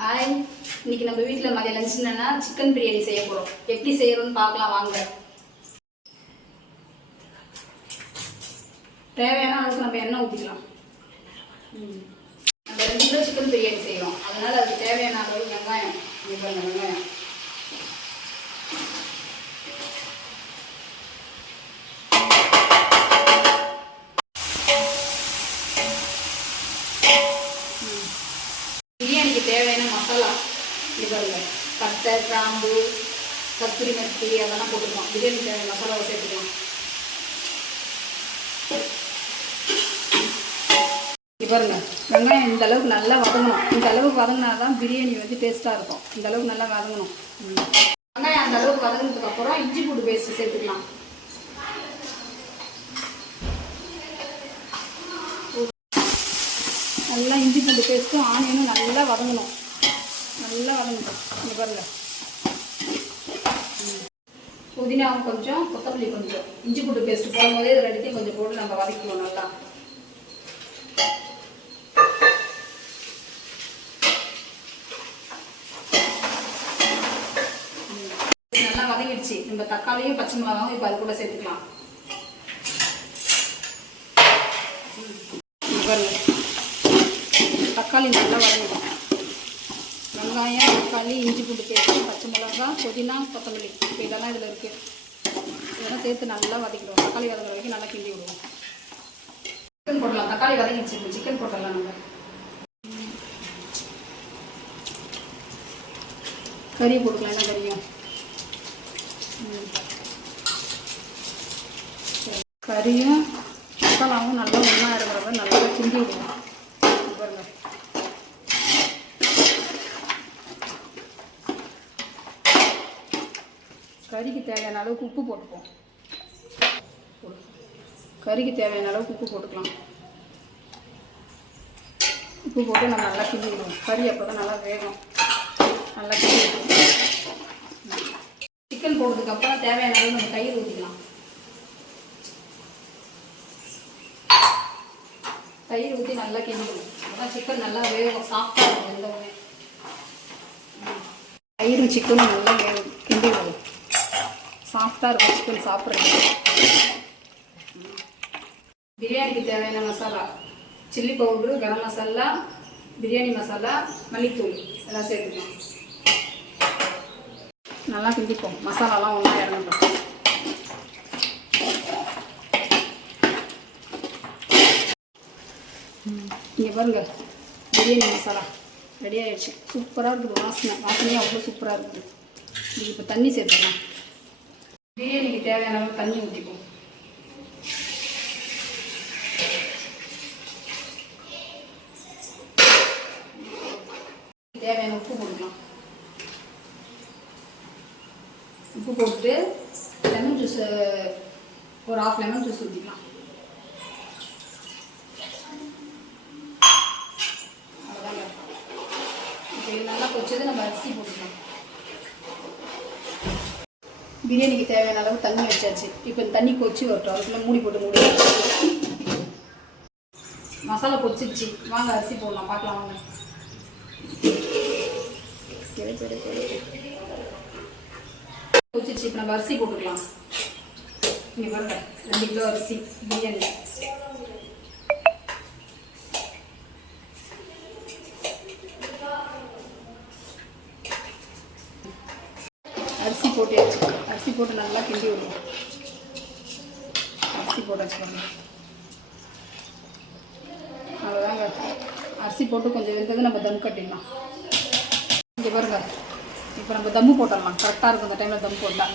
Hi, இன்னைக்கு நம்ம வீட்டில் மதிய லஞ்ச் என்னன்னா சிக்கன் பிரியாணி செய்ய போகிறோம். எப்படி செய்யறோம்னு பார்க்கலாம் வாங்க. தேவையான அளவுக்கு நம்ம எண்ணெய் ஊற்றிக்கலாம். நம்ம 2 கிலோ சிக்கன் பிரியாணி செய்கிறோம், அதனால அதுக்கு தேவையான அளவு வெங்காயம். வெங்காயம் பிரியாணிக்கு தேவையான மசாலா இதில் பட்டை, கிராம்பு, கஸ்தூரி மெத்தி அதெல்லாம் போட்டுக்கலாம். பிரியாணி தேவையான மசாலாவை சேர்த்துக்கலாம். பாருங்க, வெங்காயம் இந்த அளவுக்கு நல்லா வதங்கணும். இந்த அளவுக்கு வதங்கினா தான் பிரியாணி வந்து டேஸ்ட்டாக இருக்கும். இந்த அளவுக்கு நல்லா வதங்கணும். வெங்காயம் அந்த அளவுக்கு வதங்கினதுக்கு அப்புறம் இஞ்சி பூண்டு பேஸ்ட் சேர்த்துக்கலாம். நல்லா இஞ்சி பூண்டு பேஸ்ட்டும் ஆனியனும் நல்லா வதங்கணும். நல்லா வதங்கணும். இங்கே பாருங்க, புதினாவும் கொஞ்சம், கொத்தமல்லி கொஞ்சம், இஞ்சி பூண்டு பேஸ்ட் போடும்போதே இதில் எடுத்து கொஞ்சம் போட்டு நம்ம வதக்கிடுவோம். நல்லா வதங்கிடுச்சு. நம்ம தக்காளியும் பச்சை மிளகாவும் இப்போ அது கூட சேர்த்துக்கலாம். தக்காளி நல்லா வதங்கணும். வெங்காயம், தக்காளி, இஞ்சி பூண்டு பேஸ்ட்டு, பச்சை மிளகா, புதினா, கொத்தமல்லி இப்போ இதெல்லாம் இதில் இருக்குது. இதெல்லாம் சேர்த்து நல்லா வதக்கிடுவோம். தக்காளி வதங்குற வரைக்கும் நல்லா கிண்டி விடுவோம். சிக்கன் போடலாம். தக்காளி வதங்கிடுச்சு. இப்போ சிக்கன் போட்டலாம். நம்ம கறி போட்டுக்கலாம். என்ன கறியும் கறியும் மசாலாவும் நல்லா ஒன்றா இருக்கிறத நல்லா கிண்டி விடுவோம். பாருங்க, கறிக்கு தேவையான அளவுக்கு உப்பு போட்டுப்போம். கறிக்கு தேவையான அளவுக்கு உப்பு போட்டுக்கலாம். உப்பு போட்டு நம்ம நல்லா கிண்டி விடுவோம். கறி அப்போ தான் நல்லா வேகும். நல்லா கிண்டி விடுவோம். சிக்கன் போட்டதுக்கப்புறம் தேவையான அளவு நம்ம தயிர் ஊற்றிக்கலாம். தயிர் ஊற்றி நல்லா கிண்டிக்கணும். அப்போ சிக்கன் நல்லா வேகும், சாஃப்டாக இருக்கும். எந்தவுமே தயிரும் சிக்கனும் நல்லா வேகும், கிண்டி வரும். சாஃப்டாக இருக்கும் சிக்கன் சாப்பிட்றது. பிரியாணிக்கு தேவையான மசாலா சில்லி பவுட்ரு, கரம் மசாலா, பிரியாணி மசாலா, மல்லித்தூள் எல்லாம் சேர்த்துக்கலாம். நல்லா கிண்டிப்போம். மசாலாலாம் ஒன்றா இறங்கணும். இங்கே பாருங்க, பிரியாணி மசாலா ரெடி ஆகிடுச்சு. சூப்பராக இருக்குது. வாசனையாக அவ்வளோ சூப்பராக இருக்குது. இது இப்போ தண்ணி சேர்த்துக்கலாம். பிரியாணிக்கு தேவையான அளவு தண்ணி ஊற்றிப்போம். தேவையான உப்பு போட்டுக்கலாம். உப்பு போட்டு லெமன் ஜூஸ் ஒரு 1/2 லெமன் ஜூஸ் ஊற்றிக்கலாம். அவ்வளோதாங்க. இப்போ இது நல்லா கொச்சது நம்ம அரிசி போட்டுக்கலாம். பிரியாணிக்கு தேவையான அளவு தண்ணி வச்சாச்சு. இப்போ தண்ணி கொச்சி வரட்டும். அதுக்குள்ளே மூடி போட்டு மசாலா கொச்சிடுச்சு. வாங்க அரிசி போடலாம். பார்க்கலாம் வாங்க. கொச்சிடுச்சு. இப்போ நம்ம அரிசி போட்டுக்கலாம். இங்கே பாருங்க, 2 கிலோ அரிசி பிரியாணி. அரிசி போட்டாச்சு. அரிசி போட்டு நல்லா கிண்டி விடுவோம். அரிசி போட்டாச்சு. அவ்வளோதாங்க. அரிசி போட்டு கொஞ்சம் வெந்தது நம்ம தம் கட்டிடலாம். இங்கே பாருங்க, இப்போ நம்ம தம்மு போட்டுடலாம். கரெக்டாக இருக்கும் இந்த டைமில் தம் போட்டால்.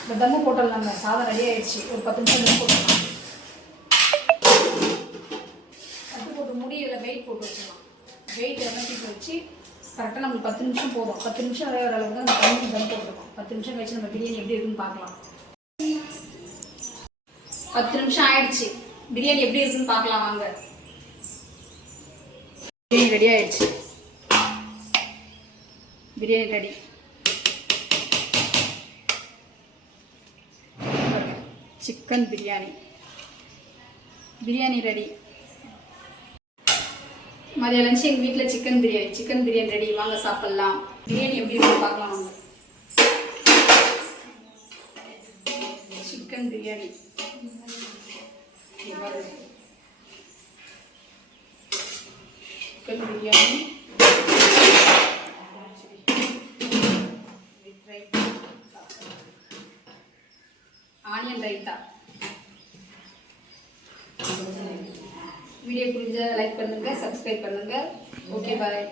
இப்போ தம்மு போட்டுடலாங்க. சாதம் ரெடி ஆகிடுச்சு. ஒரு 10 நிமிஷம் தம் போட்டுடலாம். தட்டு போட்டு மூடி இதில் வெயிட் போட்டு வச்சுக்கலாம். வெயிட் எண்ணெய் வச்சு கரெக்டாக நம்மளுக்கு 10 நிமிஷம் போதும். 10 நிமிஷம் வர அளவுக்கு தான் அந்த தண்ணி தம் போட்டுருக்கோம். 10 நிமிஷம் கழிச்சு நம்ம பிரியாணி எப்படி இருக்குன்னு பார்க்கலாம். 10 நிமிஷம் ஆயிடுச்சு. பிரியாணி எப்படி இருக்குன்னு பார்க்கலாம் வாங்க. பிரியாணி ரெடி ஆயிடுச்சு. Biryani ready. Chicken biryani ready. மதியம் லஞ்சு எங்கள் வீட்டில் சிக்கன் பிரியாணி ரெடி. வாங்க சாப்பிட்லாம். பிரியாணி எப்படி இருக்குன்னு பார்க்கலாம் வாங்க. Chicken biryani chicken biryani onion raita. Video புரிஞ்ச லைக் பண்ணுங்க, சப்ஸ்கிரைப் பண்ணுங்க. Okay bye.